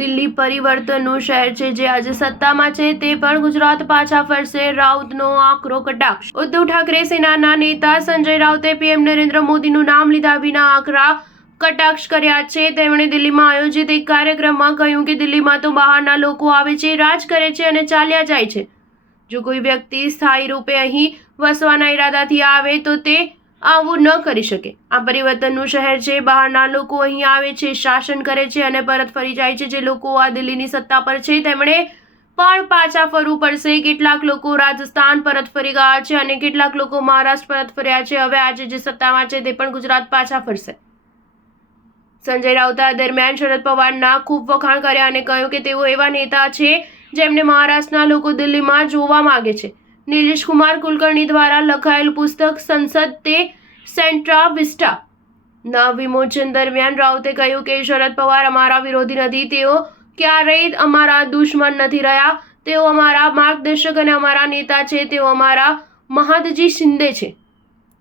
દિલ્હી પરિવર્તનનું શહેર છે જે આજે સત્તામાં છે તે પણ ગુજરાત પાછા ફરશે, રાઉતનો આકરો કટાક્ષ। ઉદ્ધવ ઠાકરે સેનાના નેતા સંજય રાઉતે પીએમ નરેન્દ્ર મોદીનું નામ લીધા વિના આકરા કટાક્ષ કર્યા છે। તેમણે દિલ્હીમાં આયોજિત એક કાર્યક્રમમાં કહ્યું કે દિલ્હીમાં તો બહારના લોકો આવે છે, રાજ કરે છે અને ચાલ્યા જાય છે। જો કોઈ વ્યક્તિ સ્થાયી રૂપે અહીં વસવાના ઈરાદાથી આવે તો તે આવું ન કરી શકે। આ પરિવર્તનનું શહેર છે, બહારના લોકો અહીં આવે છે, શાસન કરે છે અને પરત ફરી જાય છે। જે લોકો આ દિલ્હીની સત્તા પર છે તેમણે પણ પાછા ફરવું પડશે। કેટલાક લોકો રાજસ્થાન પરત ફરી ગયા છે અને કેટલાક લોકો મહારાષ્ટ્ર પરત ફર્યા છે। હવે આજે જે સત્તામાં છે તે પણ ગુજરાત પાછા ફરશે। સંજય રાઉતે આ દરમિયાન શરદ પવારના ખૂબ વખાણ કર્યા અને કહ્યું કે તેઓ એવા નેતા છે જેમને મહારાષ્ટ્રના લોકો દિલ્હીમાં જોવા માંગે છે। નીલેશ કુમાર કુલકર્ણી દ્વારા લખાયેલ પુસ્તક સંસદ તે સેન્ટ્રા વિસ્ટા ના વિમોચન દરમિયાન રાઉતે કહ્યું કે શરદ પવાર અમારા વિરોધી નથી, તેઓ ક્યારેય અમારા દુશ્મન નથી રહ્યા। તેઓ અમારા માર્ગદર્શક અને અમારા નેતા છે, તેઓ અમારા મહાદજી શિંદે છે।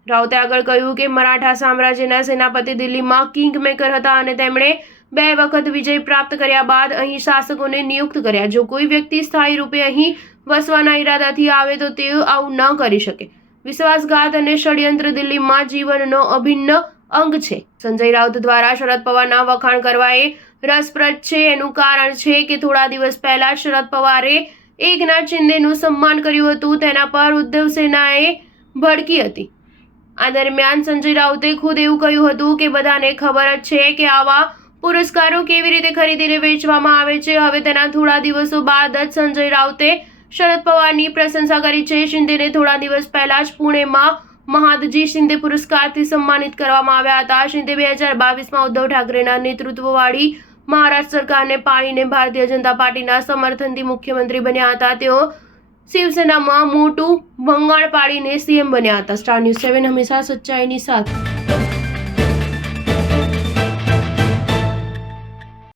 રાઉતે આગળ કહ્યું કે મરાઠા સામ્રાજ્યના સેનાપતિ દિલ્હીમાં કિંગ મેકર હતા અને તેમણે 2 વખત વિજય પ્રાપ્ત કર્યા બાદ અહીં શાસકોને નિયુક્ત કર્યા। જો કોઈ વ્યક્તિ સ્થાયી રૂપે અહીં વસવાના ઈરાદાથી આવે તો તેઓ આવું ન કરી શકે। વિશ્વાસઘાત અને ષડયંત્ર દિલ્હીમાં જીવનનો અભિન્ન અંગ છે। સંજય રાઉત દ્વારા શરદ પવારના વખાણ કરવા એ રસપ્રદ છે। એનું કારણ છે કે થોડા દિવસ પહેલા શરદ પવારે એકનાથ શિંદેનું સન્માન કર્યું હતું, તેના પર ઉદ્ધવ સેનાએ ભડકી હતી। આ દરમિયાન સંજય રાઉતે ખુદ એવું કહ્યું હતું કે બધાને ખબર જ છે કે આવા પુરસ્કારો કેવી રીતે ખરીદીને વેચવામાં આવે છે। હવે તેના થોડા દિવસો બાદ જ સંજય રાઉતે શરદ પવારની પ્રશંસા કરી છે। શિંદેને થોડા દિવસ પહેલા જ પુણેમાં મહાદજી શિંદે પુરસ્કારથી સન્માનિત કરવામાં આવ્યા હતા। શિંદે 2022માં ઉદ્ધવ ઠાકરેના નેતૃત્વવાળી મહારાષ્ટ્ર સરકારને પાડીને ભારતીય જનતા પાર્ટીના સમર્થનથી મુખ્યમંત્રી બન્યા હતા। તેઓ શિવસેનામાં મોટું ભંગાણ પાડીને સીએમ બન્યા હતા। સ્ટાર ન્યૂઝ 7 હંમેશા સચ્ચાઈની સાથે।